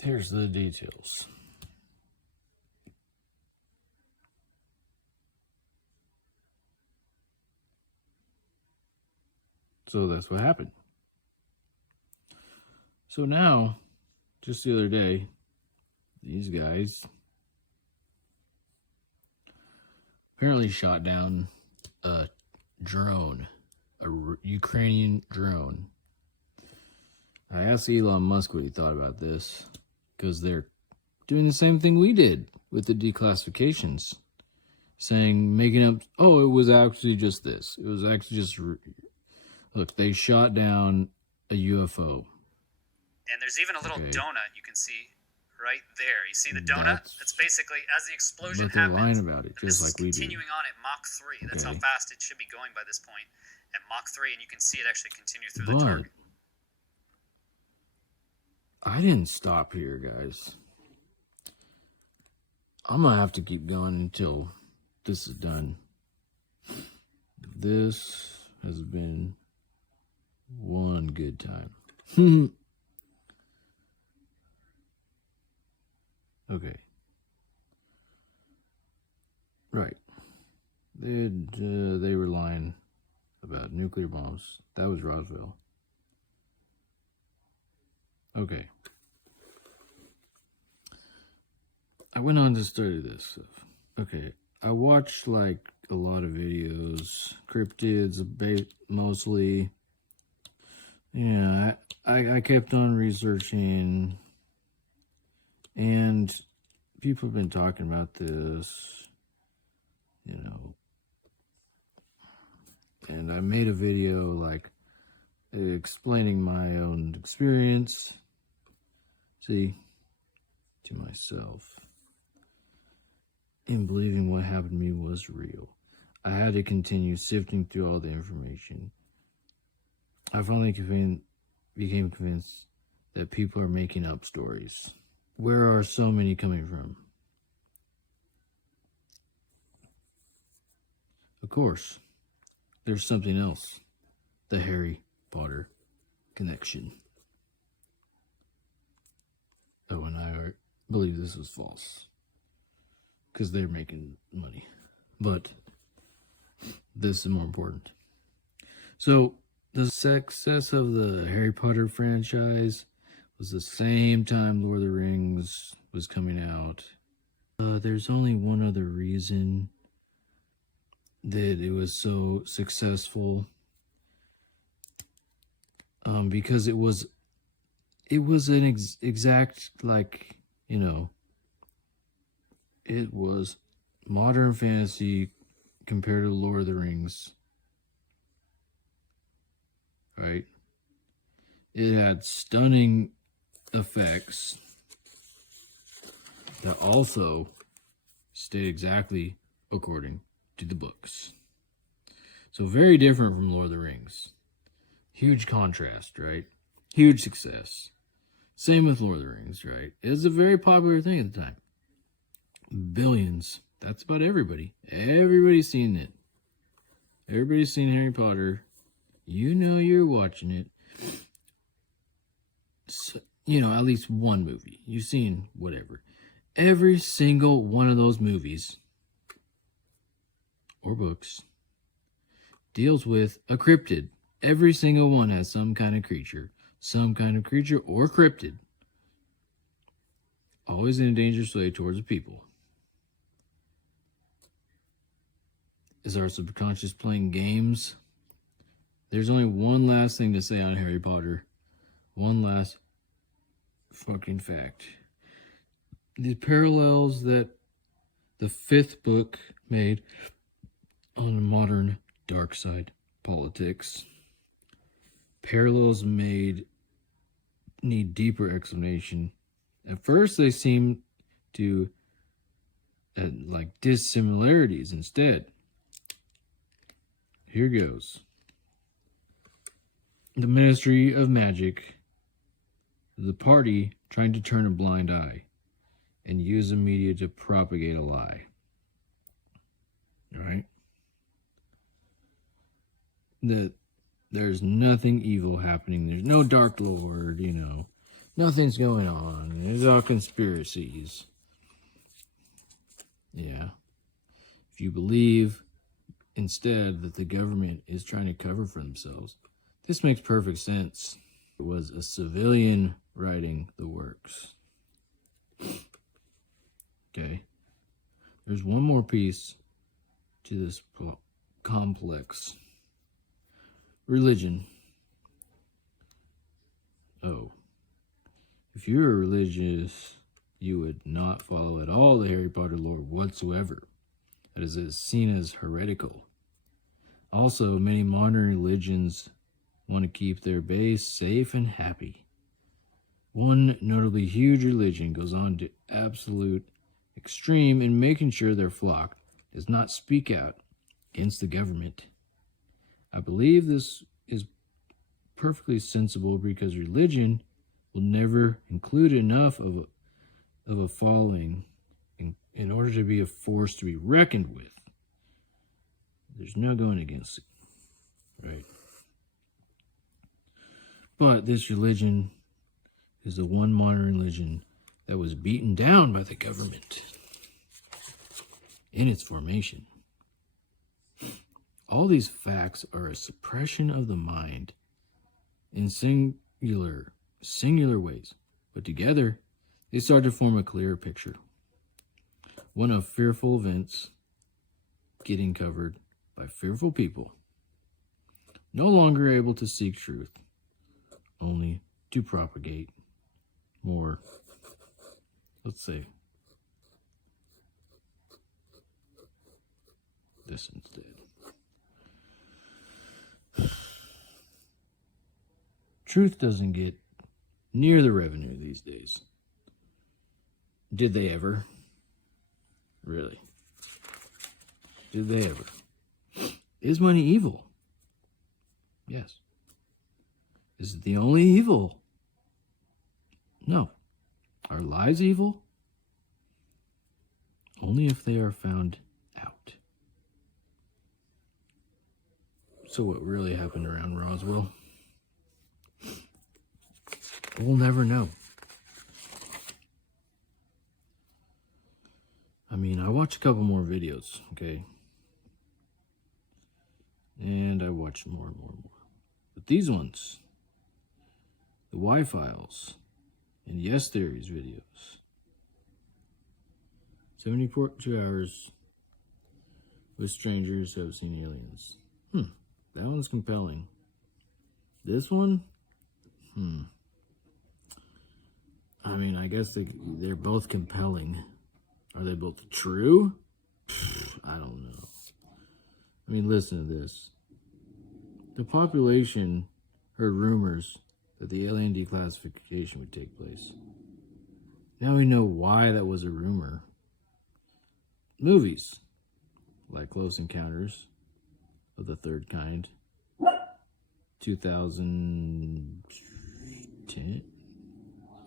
Here's the details. So that's what happened. So now, just the other day, these guys apparently shot down a drone, a Ukrainian drone. I asked Elon Musk what he thought about this, because they're doing the same thing we did with the declassifications, saying, making up, oh, it was actually just this. It was actually just, look, they shot down a UFO. And there's even a little donut you can see right there. You see the donut? That's basically, as the explosion happens, lying about it, just like we do. Continuing on at Mach 3. That's how fast it should be going by this point. At Mach 3, and you can see it actually continue through the target. I didn't stop here, guys. I'm going to have to keep going until this is done. This has been one good time. Okay. Right. They were lying about nuclear bombs. That was Roswell. Okay. I went on to study this stuff. Okay. I watched like a lot of videos, cryptids, mostly. Yeah, I kept on researching, and people have been talking about this, you know, and I made a video like explaining my own experience, to myself, and believing what happened to me was real. I had to continue sifting through all the information. I finally became convinced that people are making up stories. Where are so many coming from? Of course, there's something else. The Harry Potter connection. Oh, and I believe this was false, because they're making money. But this is more important. So, the success of the Harry Potter franchise was the same time Lord of the Rings was coming out. There's only one other reason that it was so successful. Because it was an exact, like, you know, it was modern fantasy compared to Lord of the Rings. Right? It had stunning effects that also stayed exactly according to the books. So very different from Lord of the Rings. Huge contrast, right? Huge success. Same with Lord of the Rings, right? It was a very popular thing at the time. Billions. That's about everybody. Everybody's seen it. Everybody's seen Harry Potter. You know you're watching it. So, you know, at least one movie. You've seen whatever. Every single one of those movies or books deals with a cryptid. Every single one has some kind of creature or cryptid. Always in a dangerous way towards the people. Is our subconscious playing games? There's only one last thing to say on Harry Potter. One last fucking fact. The parallels that the 5th book made on modern dark side politics. Parallels need deeper explanation. At first, they seem to like dissimilarities instead. Here goes. The Ministry of Magic, the party trying to turn a blind eye and use the media to propagate a lie. All right? That there's nothing evil happening. There's no Dark Lord, you know. Nothing's going on. It's all conspiracies. Yeah. If you believe instead that the government is trying to cover for themselves, this makes perfect sense. It was a civilian writing the works. Okay. There's one more piece to this complex. Religion. Oh. If you were religious, you would not follow at all the Harry Potter lore whatsoever. That is seen as heretical. Also, many modern religions want to keep their base safe and happy. One notably huge religion goes on to absolute extreme in making sure their flock does not speak out against the government. I believe this is perfectly sensible because religion will never include enough of a following in order to be a force to be reckoned with. There's no going against it, right? But this religion is the one modern religion that was beaten down by the government in its formation. All these facts are a suppression of the mind in singular ways, but together they start to form a clearer picture. One of fearful events getting covered by fearful people, no longer able to seek truth, only to propagate more, let's say, this instead. Truth doesn't get near the revenue these days. Did they ever? Really? Did they ever? Is money evil? Yes. Is it the only evil? No. Are lies evil? Only if they are found out. So what really happened around Roswell? We'll never know. I mean, I watch a couple more videos, okay? And I watch more and more and more. But these ones, the Y-Files and Yes Theories videos, 72 hours with strangers who have seen aliens. That one's compelling. This one? I mean, I guess they're both compelling. Are they both true? I don't know. I mean, listen to this. The population heard rumors that the alien declassification would take place. Now we know why that was a rumor. Movies, like Close Encounters of the Third Kind, 2010,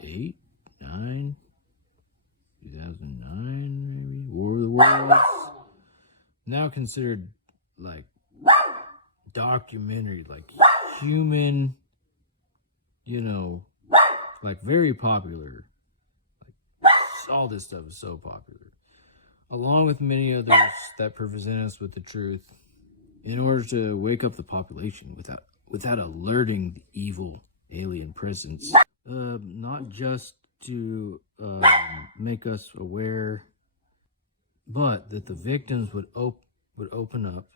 8, 9, 2009 maybe, War of the Worlds, now considered like documentary, like human, like very popular. Like all this stuff is so popular, along with many others that present us with the truth in order to wake up the population without alerting the evil alien presence. Not just to make us aware, but that the victims would open up,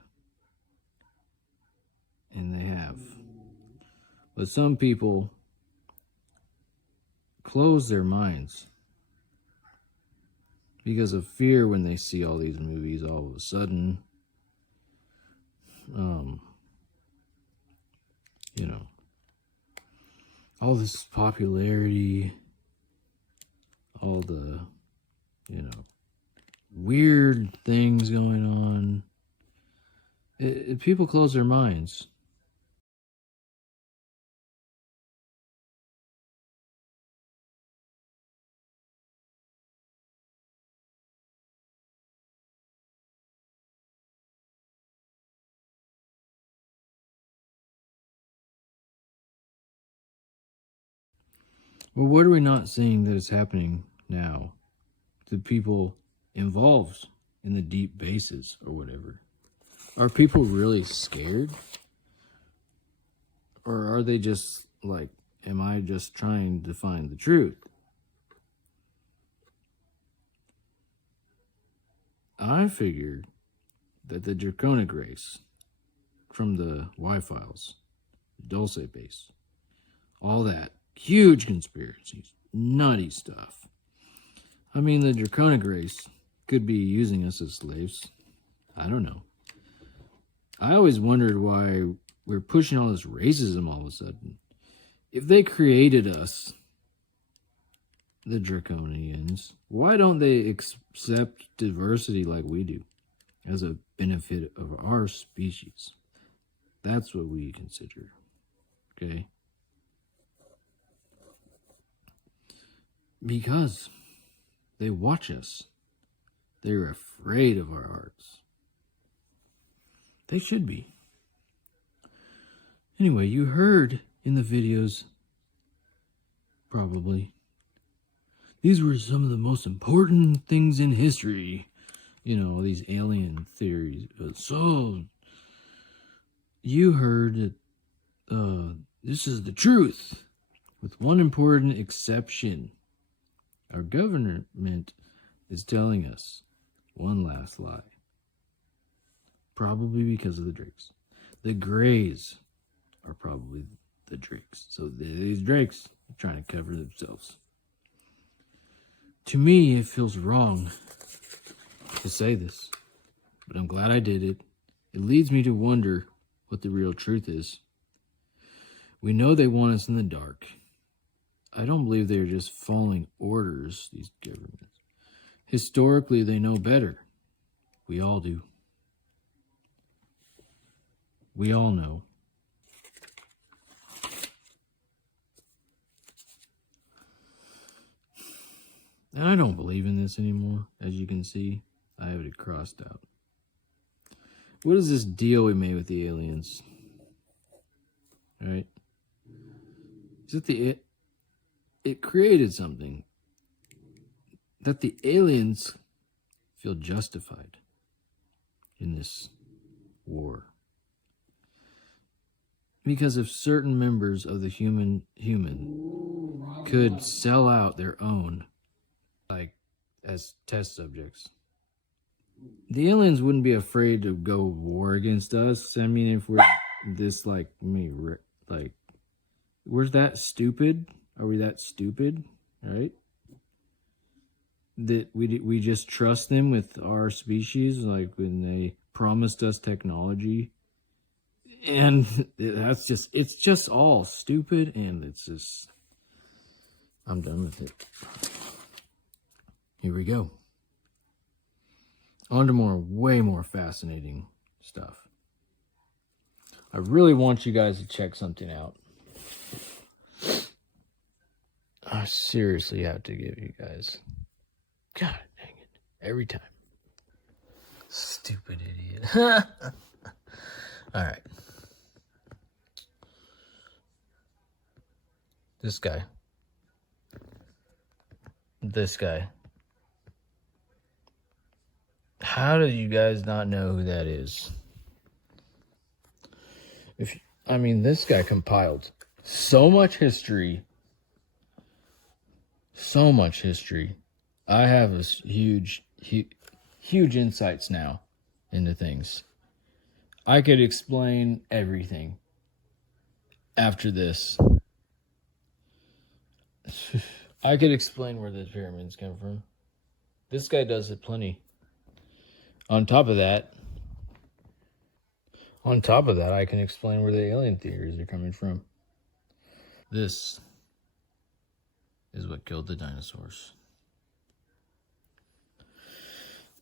and they have. But some people close their minds because of fear when they see all these movies all of a sudden. All this popularity, all the, weird things going on. People close their minds. Well, what are we not seeing that is happening now? The people involved in the deep bases or whatever. Are people really scared? Or are they just like, am I just trying to find the truth? I figured that the Draconic race from the Y-Files, Dulce base, all that huge conspiracies, nutty stuff. I mean, the Draconic race could be using us as slaves. I don't know. I always wondered why we're pushing all this racism all of a sudden. If they created us, the Draconians, why don't they accept diversity like we do as a benefit of our species? That's what we consider. Okay? Because they watch us. They're afraid of our hearts. They should be. Anyway, you heard in the videos, probably, these were some of the most important things in history. You know, these alien theories. So, you heard that this is the truth, with one important exception. Our government is telling us one last lie. Probably because of the Drakes. The Greys are probably the Drakes. So these Drakes are trying to cover themselves. To me, it feels wrong to say this, but I'm glad I did it. It leads me to wonder what the real truth is. We know they want us in the dark. I don't believe they're just following orders, these governments. Historically, they know better. We all do. We all know. And I don't believe in this anymore. As you can see, I have it crossed out. What is this deal we made with the aliens? Right? Is it it created something that the aliens feel justified in this war. Because if certain members of the human could sell out their own, like as test subjects, the aliens wouldn't be afraid to go war against us. I mean, if we're this like we're that stupid? Are we that stupid? Right? That we just trust them with our species, like when they promised us technology. And it's just all stupid, and it's just, I'm done with it. Here we go. On to way more fascinating stuff. I really want you guys to check something out. I seriously have to give you guys, God dang it, every time. Stupid idiot. All right. This guy. How do you guys not know who that is? This guy compiled so much history. I have this huge insights now into things. I could explain everything after this. I could explain where the pyramids come from. This guy does it plenty. On top of that, I can explain where the alien theories are coming from. This is what killed the dinosaurs.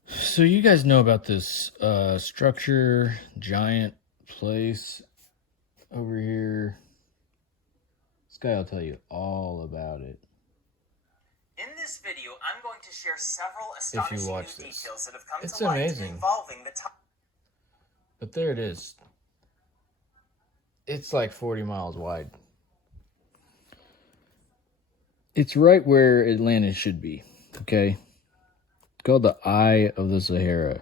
So you guys know about this structure, giant place over here. This guy will tell you all about it. In this video, I'm going to share several astonishing new details that have come It's to light amazing. involving the top. But there it is. It's like 40 miles wide. It's right where Atlantis should be, okay? It's called the Eye of the Sahara.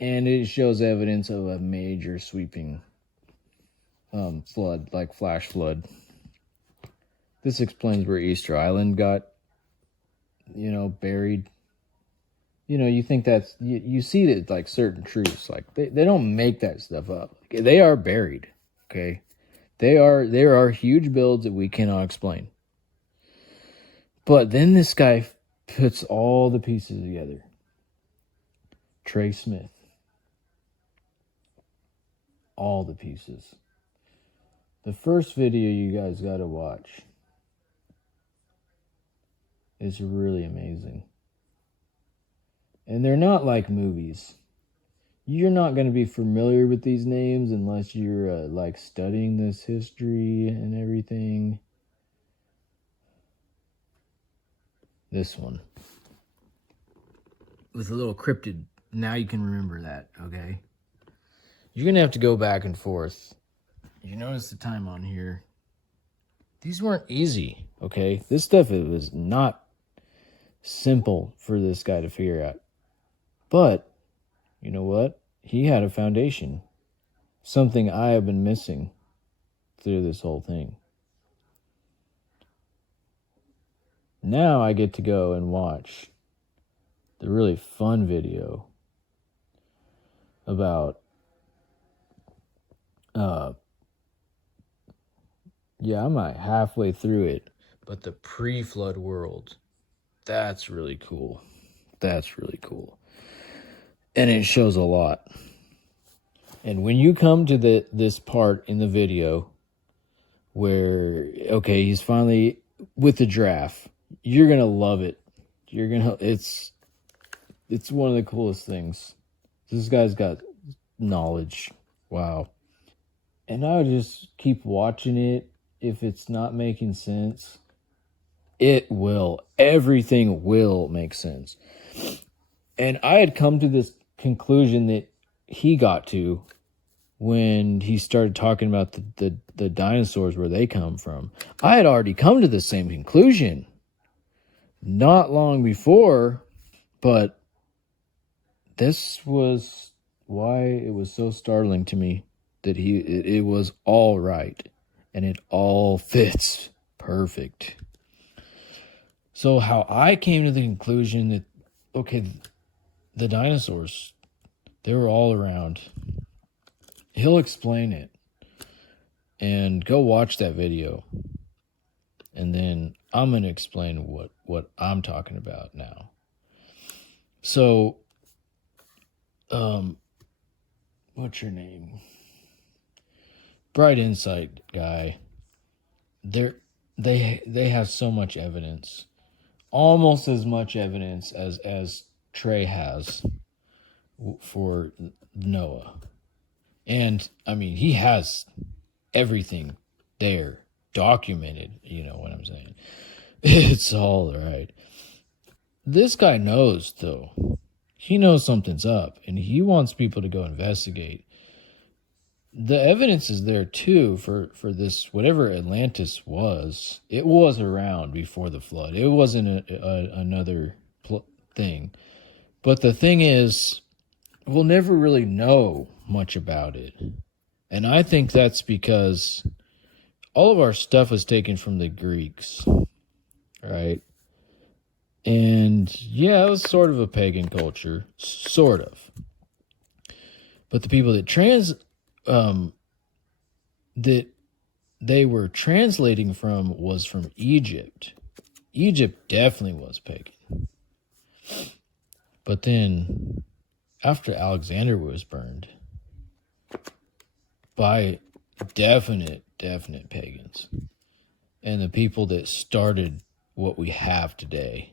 And it shows evidence of a major sweeping flood, like flash flood. This explains where Easter Island got, buried. You think that's, you see that like certain truths, like they don't make that stuff up. They are buried, okay? There are huge builds that we cannot explain. But then this guy puts all the pieces together. Trey Smith. All the pieces. The first video you guys got to watch is really amazing. And they're not like movies. You're not going to be familiar with these names unless you're like studying this history and everything. This one. With a little cryptid. Now you can remember that, okay? You're going to have to go back and forth. You notice the time on here. These weren't easy, okay? This stuff, it was not simple for this guy to figure out. But, you know what? He had a foundation. Something I have been missing through this whole thing. Now I get to go and watch the really fun video about I'm like halfway through it, but the pre-flood world, that's really cool. That's really cool. And it shows a lot. And when you come to this part in the video where, okay, he's finally with the giraffe, you're going to love it. It's one of the coolest things. This guy's got knowledge. Wow. And I would just keep watching it. If it's not making sense, it will. Everything will make sense. And I had come to this conclusion that he got to when he started talking about the dinosaurs, where they come from. I had already come to the same conclusion not long before, but this was why it was so startling to me that it was all right and it all fits perfect. So how I came to the conclusion that, okay, the dinosaurs, they were all around. He'll explain it. And go watch that video. And then I'm going to explain what I'm talking about now. So, what's your name? Bright Insight guy. They have so much evidence. Almost as much evidence as Trey has for Noah. And, I mean, he has everything there documented, you know what I'm saying? It's all right. This guy knows, though. He knows something's up, and he wants people to go investigate. The evidence is there, too, for this, whatever Atlantis was. It was around before the flood. It wasn't another thing. But the thing is, we'll never really know much about it. And I think that's because all of our stuff was taken from the Greeks, right? And yeah, it was sort of a pagan culture, sort of. But the people that they were translating from was from Egypt. Egypt definitely was pagan. But then, after Alexander was burned, by definite pagans, and the people that started what we have today,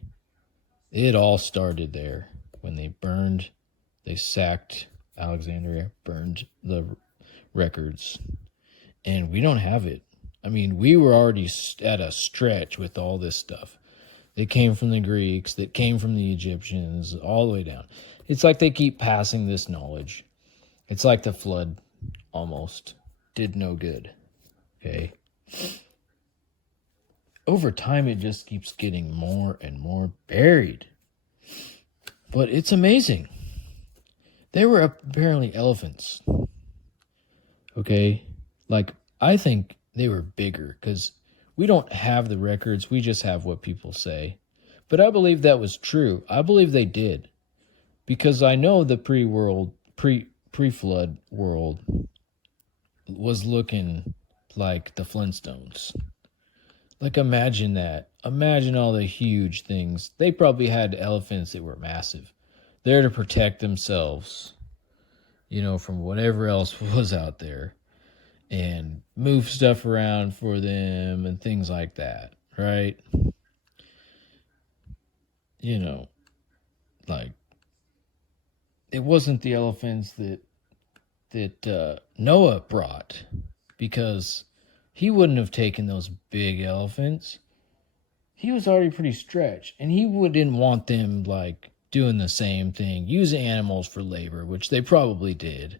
it all started there. When they sacked Alexandria, burned the records, and we don't have it. I mean, we were already at a stretch with all this stuff. That came from the Greeks, that came from the Egyptians, all the way down. It's like they keep passing this knowledge. It's like the flood, almost. Did no good. Okay? over time, it just keeps getting more and more buried. But it's amazing. They were apparently elephants. Okay? Like, I think they were bigger because we don't have the records. We just have what people say. But I believe that was true. I believe they did. Because I know the pre-flood world was looking like the Flintstones. Like, imagine that. Imagine all the huge things. They probably had elephants that were massive. There to protect themselves, from whatever else was out there. And move stuff around for them and things like that, right? Like, it wasn't the elephants that Noah brought, because he wouldn't have taken those big elephants. He was already pretty stretched, and he wouldn't want them, like, doing the same thing, using animals for labor, which they probably did.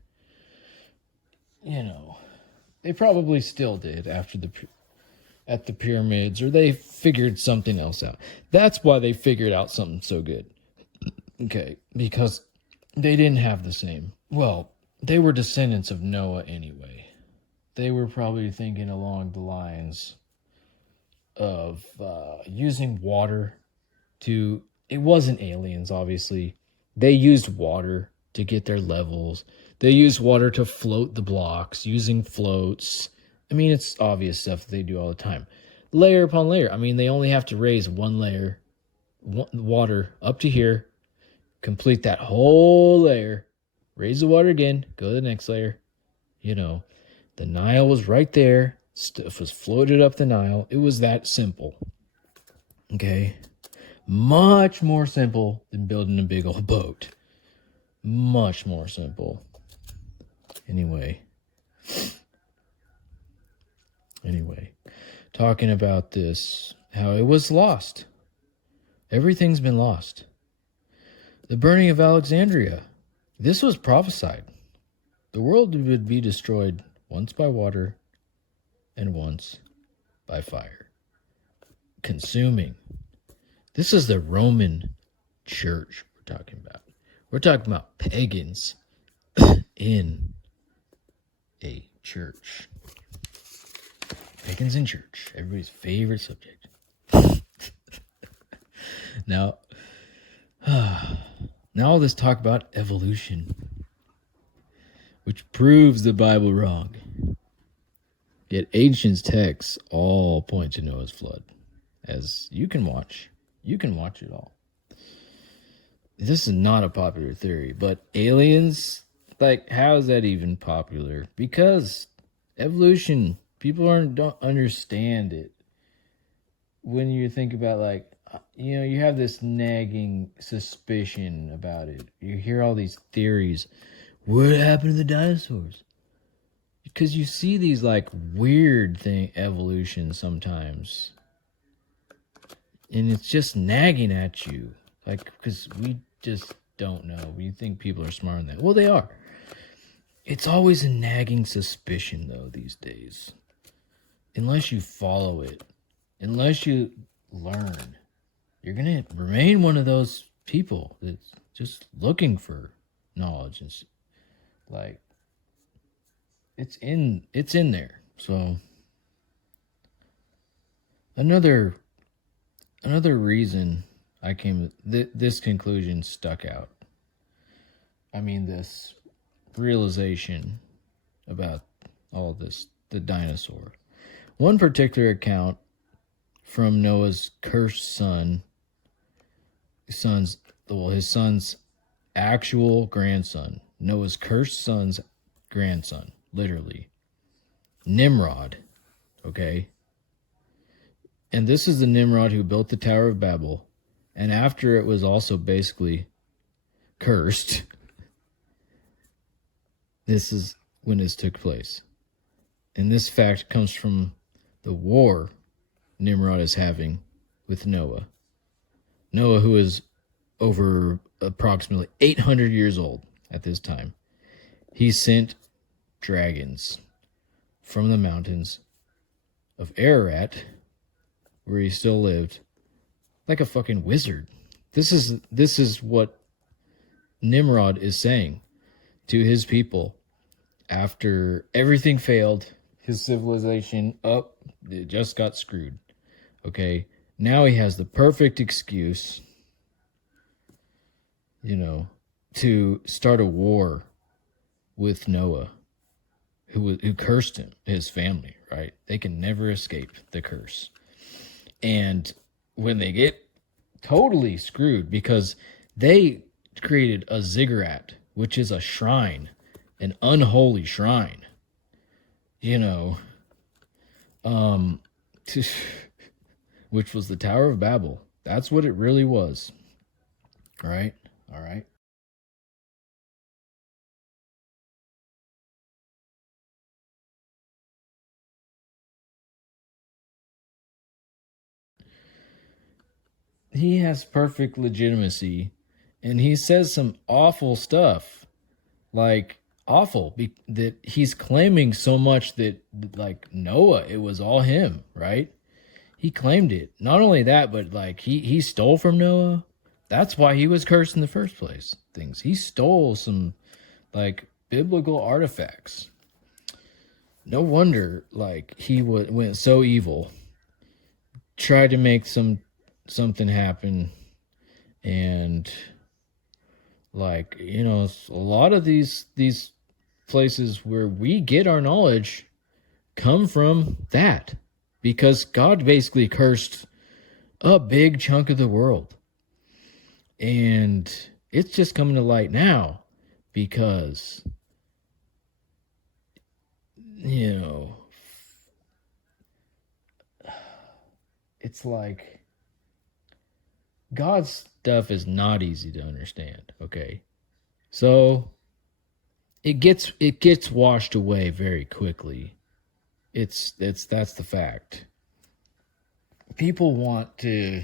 They probably still did at the pyramids, or they figured something else out. That's why they figured out something so good. Okay, because they didn't have the same. Well, they were descendants of Noah anyway. They were probably thinking along the lines of using water to... It wasn't aliens, obviously. They used water to get their levels. They used water to float the blocks using floats. I mean, it's obvious stuff that they do all the time. Layer upon layer. I mean, they only have to raise one layer, water up to here, complete that whole layer, raise the water again, go to the next layer. The Nile was right there. Stuff was floated up the Nile. It was that simple. Okay? Much more simple than building a big old boat. Much more simple. Anyway, talking about this, how it was lost. Everything's been lost. The burning of Alexandria. This was prophesied. The world would be destroyed once by water and once by fire. Consuming. This is the Roman church we're talking about. We're talking about pagans in a church. Pagans in church. Everybody's favorite subject. Now all this talk about evolution, which proves the Bible wrong. Yet ancient texts all point to Noah's flood. As you can watch. You can watch it all. This is not a popular theory, but aliens, like, how is that even popular? Because evolution, people don't understand it. When you think about, like, you have this nagging suspicion about it. You hear all these theories. What happened to the dinosaurs? Because you see these, like, weird evolutions sometimes. And it's just nagging at you. Like, because we just don't know. We think people are smarter than that. Well, they are. It's always a nagging suspicion, though, these days. Unless you follow it. Unless you learn. You're going to remain one of those people that's just looking for knowledge. And, like, it's in there. So, another reason I came... this conclusion stuck out. I mean, this realization about all this, the dinosaur. One particular account from Noah's cursed his son's actual grandson, Noah's cursed son's grandson, literally, Nimrod, okay? And this is the Nimrod who built the Tower of Babel, and after it was also basically cursed, this is when this took place. And this fact comes from the war Nimrod is having with Noah. Noah, who is over approximately 800 years old at this time. He sent dragons from the mountains of Ararat where he still lived, like a fucking wizard. This is what Nimrod is saying to his people after everything failed. His civilization it just got screwed. Okay, now he has the perfect excuse, to start a war with Noah, who cursed his family, right? They can never escape the curse. And when they get totally screwed, because they created a ziggurat, which is a shrine, an unholy shrine, which was the Tower of Babel. That's what it really was. Right? All right. He has perfect legitimacy, and he says some awful stuff, like that he's claiming so much that, like, Noah, it was all him, right? He claimed it. Not only that, but like he stole from Noah. That's why he was cursed in the first place. He stole some like biblical artifacts. No wonder like he went so evil. Tried to make something happen, and like, a lot of these places where we get our knowledge come from that, because God basically cursed a big chunk of the world. And it's just coming to light now because, it's like God's stuff is not easy to understand, okay? So it gets washed away very quickly. That's the fact. People want to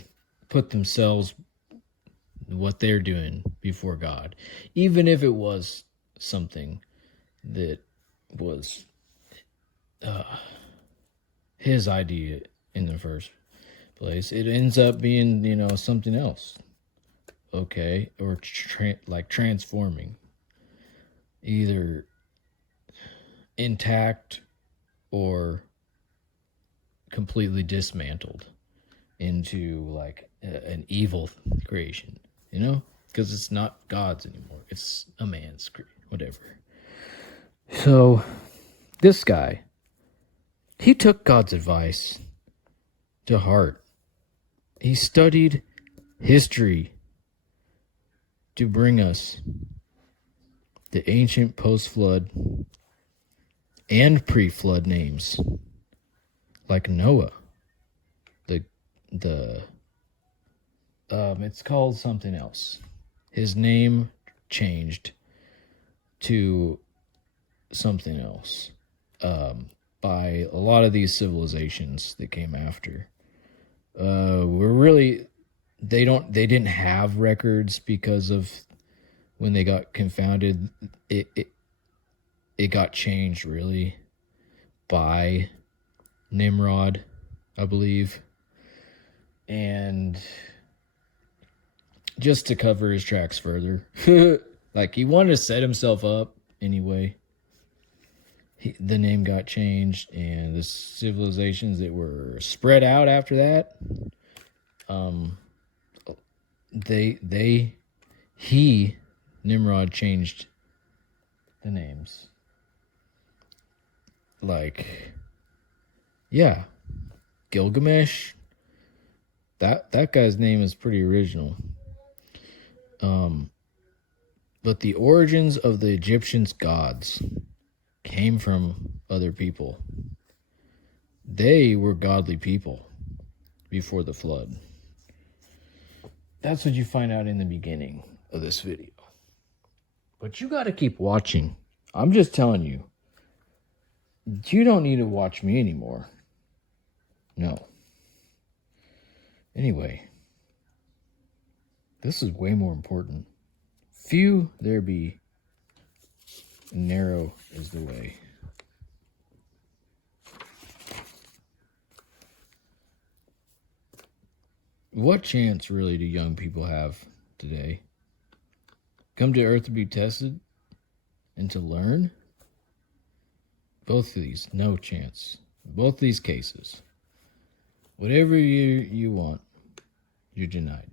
put themselves, what they're doing, before God, even if it was something that was his idea in the first place. It ends up being, something else, okay, or transforming, either intact or completely dismantled into like an evil creation, because it's not God's anymore. It's a man's creation, whatever. So this guy, he took God's advice to heart. He studied history to bring us the ancient post-flood and pre-flood names, like Noah. It's called something else. His name changed to something else by a lot of these civilizations that came after. They didn't have records because of when they got confounded. It got changed really by Nimrod, I believe. And just to cover his tracks further, like he wanted to set himself up anyway. The name got changed, and the civilizations that were spread out after that, Nimrod changed the names. Like, yeah, Gilgamesh, that guy's name is pretty original. But the origins of the Egyptians' gods came from other people. They were godly people before the flood. That's what you find out in the beginning of this video. But you got to keep watching. I'm just telling you. You don't need to watch me anymore. No. Anyway, this is way more important. Few there be, narrow is the way. What chance really do young people have today? Come to Earth to be tested and to learn? Both of these, no chance. Both these cases. Whatever you want, you're denied.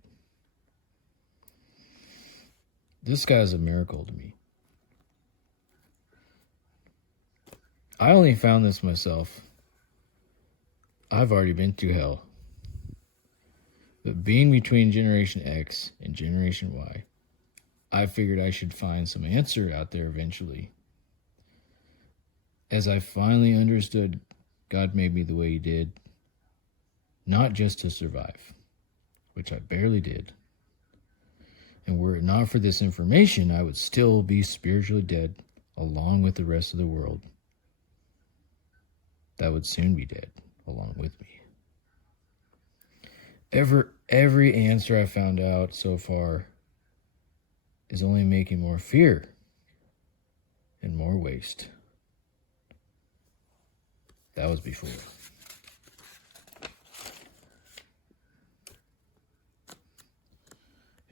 This guy's a miracle to me. I only found this myself. I've already been through hell. But being between Generation X and Generation Y, I figured I should find some answer out there eventually. As I finally understood God made me the way He did, not just to survive, which I barely did. And were it not for this information, I would still be spiritually dead along with the rest of the world that would soon be dead along with me. Every answer I found out so far is only making more fear and more waste. That was before.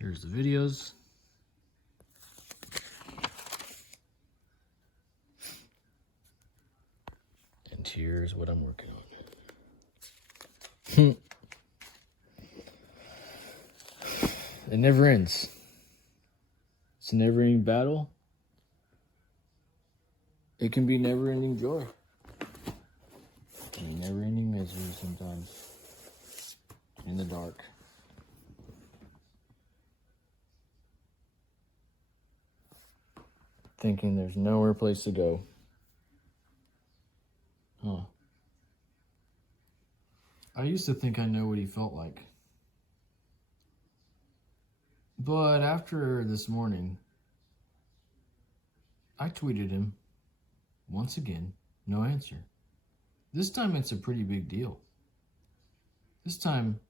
Here's the videos. And here's what I'm working on. It never ends. It's a never-ending battle. It can be never-ending joy. And never-ending misery sometimes. In the dark. Thinking there's nowhere place to go. Huh. I used to think I know what he felt like. But after this morning, I tweeted him. Once again, no answer. This time it's a pretty big deal. This time,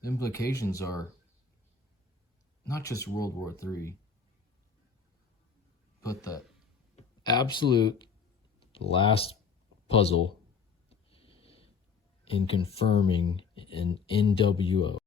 the implications are not just World War III, but the absolute last puzzle in confirming an NWO.